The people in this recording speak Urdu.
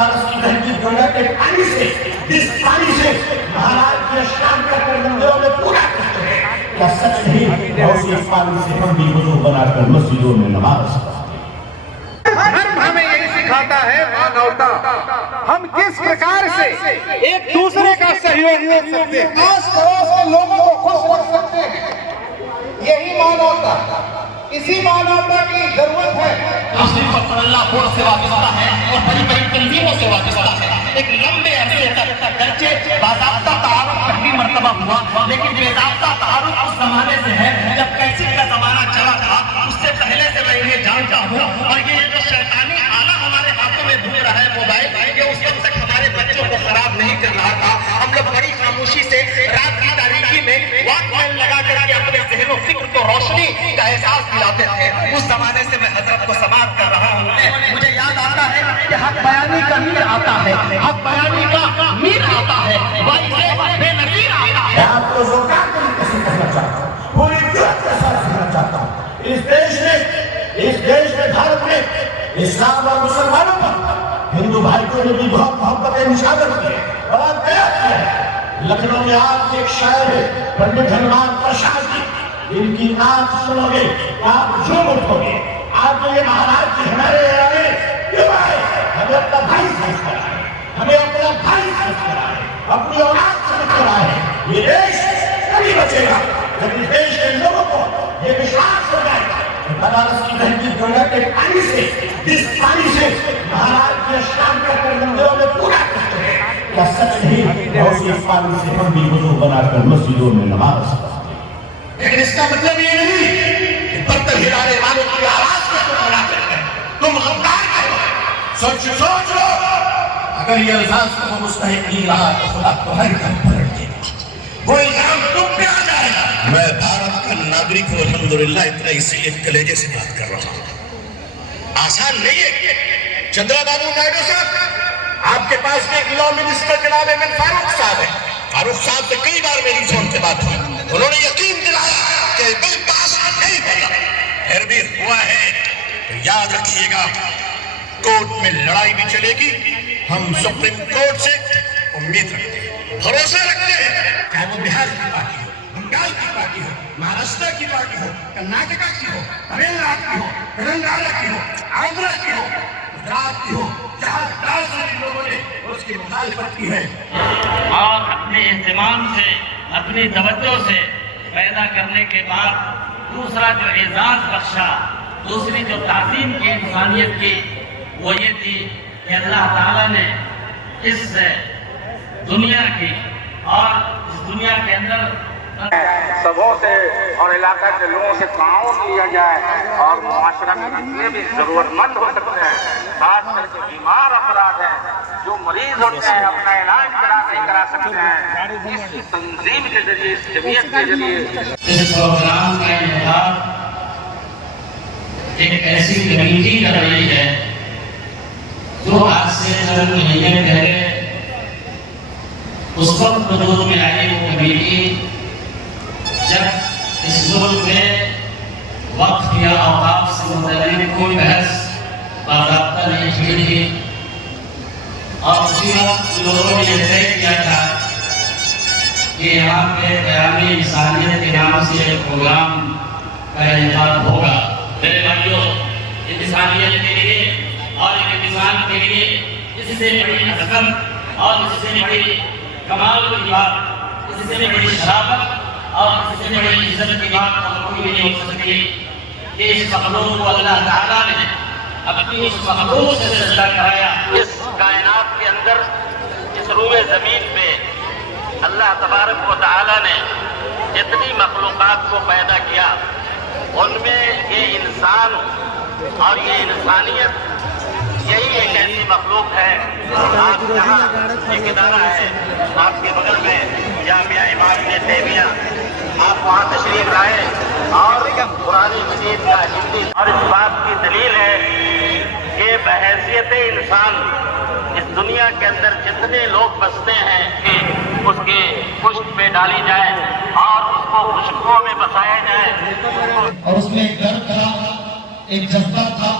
بنارس کی بہتی گنگا کے پانی سے، اس پانی سے مہاراج کی اشرام کر کر مندروں میں پورا کرتے ہیں. کیا سچ نہیں اسی پانی سے ہم بھی وضو بنا کر مسجدوں میں نماز پڑھتے ہیں؟ دھرم ہمیں یہی سکھاتا ہے مانوتا. ہم کس پرکار سے ایک دوسرے کا سہیوگ کر سکتے ہیں، آس پڑوس کے لوگوں کو خوش رکھ سکتے ہیں، یہی مانوتا. اسی مانوتا کی ضرورت ہے. صرف اللہ بورڈ سے وابستہ ہے اور بڑی بڑی تنظیموں سے وابستہ ہے. ایک لمبے عرصے تک گرچہ باضابطہ تعارف پہلی مرتبہ ہوا، لیکن بے ضابطہ تعارف اس زمانے سے ہے جب کیسٹ کا زمانہ چلا تھا. اس سے پہلے سے میں یہ جانتا ہوں. اور یہ جو شیطانی آلہ ہمارے ہاتھوں میں گھوم رہا ہے موبائل، یہ اس وقت تک ہمارے بچوں کو خراب نہیں کر رہا تھا. ہم لوگ بڑی خاموشی سے رات کی تاریکی میں واک مین لگا کر کے اپنے ذہن و فکر کو روشنی کا احساس دلاتے تھے. اس زمانے سے میں حضرت کو سماعت کر رہا ہوں. مجھے یاد آتا ہے کہ حق بیانی کا میر آتا ہے، حق بیانی کا میر آتا ہے، بے نظیر آتا ہے. میں آپ کو زوردار طریقے سے کہنا چاہتا ہوں، پوری جرأت کے ساتھ کہنا چاہتا ہوں، اس دیش میں بھارت میں اسلام اور مسلمانوں پر ہندو بھائیوں نے بھی بہت محبت نشانت کی ہے، بڑا دیا کیا ہے. لکھنؤ میں آپ ایک شاعر ہے پنڈت ہنومان پرساد جی، ان کی نام سنو گے آپ جھوم اٹھو گے. آپ نے یہ مہاراج جی ہمارے آئے کیوں آئے؟ ہمیں اپنا بھائی سمجھ کر آئے، ہمیں اپنا بھائی سمجھ کر آئے، اپنی اولاد سمجھ کر آئے. یہ دیش تبھی بچے گا جب اس دیش کے لوگوں کو یہ وشواس ہو جائے گا کہ بنارس کی بہتی گنگا کے پانی سے، اس پانی سے مہاراج کی اشرام کر کر مندروں میں پورا کرتے ہیں. کیا سچ نہیں اسی پانی سے ہم بھی وضو بنا کر مسجدوں میں نماز پڑھتے ہیں؟ لیکن اس کا مطلب یہ نہیں کہ برتن ہلانے والوں کی آواز کو تم بنا کرتے ہیں، تم غمدار کرو. سوچ لو، اگر یہ الفاظ کو مستحق نہیں رہا تو خدا تمہاری طرف پلٹ دے گا، وہ الزام تم پہ آ جائے گا. میں بھارت کا ناگرک ہوں، الحمدللہ اتنا اسی ایک کلیجے سے بات کر رہا ہوں. آسان نہیں ہے. چندرا بابو نائیڈو صاحب، آپ کے پاس میں ایک لا منسٹر جناب احمد فاروق صاحب ہیں. فاروق صاحب سے کئی بار میری فون پہ بات ہوئی، انہوں نے یقین دلایا کہ بل پاس نہیں ہوگا. پھر بھی ہوا ہے تو یاد رکھیے گا، کورٹ میں لڑائی بھی چلے گی. ہم سپریم کورٹ سے امید رکھتے ہیں، بھروسہ رکھتے ہیں، چاہے وہ بہار کی پارٹی ہو، بنگال کی پارٹی ہو، مہاراشٹر کی پارٹی ہو، کرناٹکا کی ہو، تمل ناڈو کی ہو، تلنگانہ کی ہو، آندھرا کی ہو، گجرات کی ہو، جہاں سارے لوگوں نے اس کی مخالفت کی ہے. اور اپنے اہتمام سے، اپنی توجہ سے پیدا کرنے کے بعد دوسرا جو اعزاز بخشا، دوسری جو تعظیم کی انسانیت کی، وہ یہ تھی کہ اللہ تعالیٰ نے اس دنیا کی اور اس دنیا کے اندر سبوں سے اور علاقہ کے لوگوں سے تعاون کیا جائے اور معاشرہ میں جتنے بھی ضرورت مند ہو سکتے ہیں، خاص کر کے بیمار افراد ہیں جو مریض ہوتے ہیں، اپنا علاج نہیں کرا سکتے ہیں، اس تنظیم کے ذریعے، اس جمعیت کے ذریعے اس پروگرام کا انعقاد ایک ایسی کمیٹی کر رہی ہے جو آج سے چند مہینے پہلے اس وقت وجود میں آئی. وہ کمیٹی جب اس ملک میں وقت یا اوقاف سے متعلق کوئی بحث باضابطہ نہیں کی تھی، اور اسی وقت لوگوں نے یہ طے کیا تھا کہ یہاں پہ قیام انسانیت کے نام سے ایک پروگرام کا انعقاد ہوگا. میرے بھائیوں، انسانیت کے لیے اور انسان کے لیے اس سے بڑی عظمت اور اس سے بڑی کمال کی بات، اس سے بڑی شرافت اور اس سے بڑی عزت کی بات کوئی نہیں ہو سکتی کہ اس مخلوق کو اللہ تعالیٰ نے اپنی اس مخلوق سے سجدہ کرایا. اس کائنات کے اندر، اس روئے زمین پہ اللہ تبارک و تعالیٰ نے جتنی مخلوقات کو پیدا کیا، ان میں یہ انسان اور یہ انسانیت، یہی ایک ایسی مخلوق ہے. آپ یہاں ایک ادارہ ہے آپ کے بغل میں، جامعہ امام ابن تیمیہ، آپ وہاں تشریف لائے اور قرآن مجید کا ہندی، اور اس بات کی دلیل ہے کہ بحیثیت انسان اس دنیا کے اندر جتنے لوگ بستے ہیں کہ اس کے پشت پہ ڈالی جائے اور اس کو خشکوں میں بسایا جائے. اور اس میں ایک درد تھا، ایک جذبہ تھا.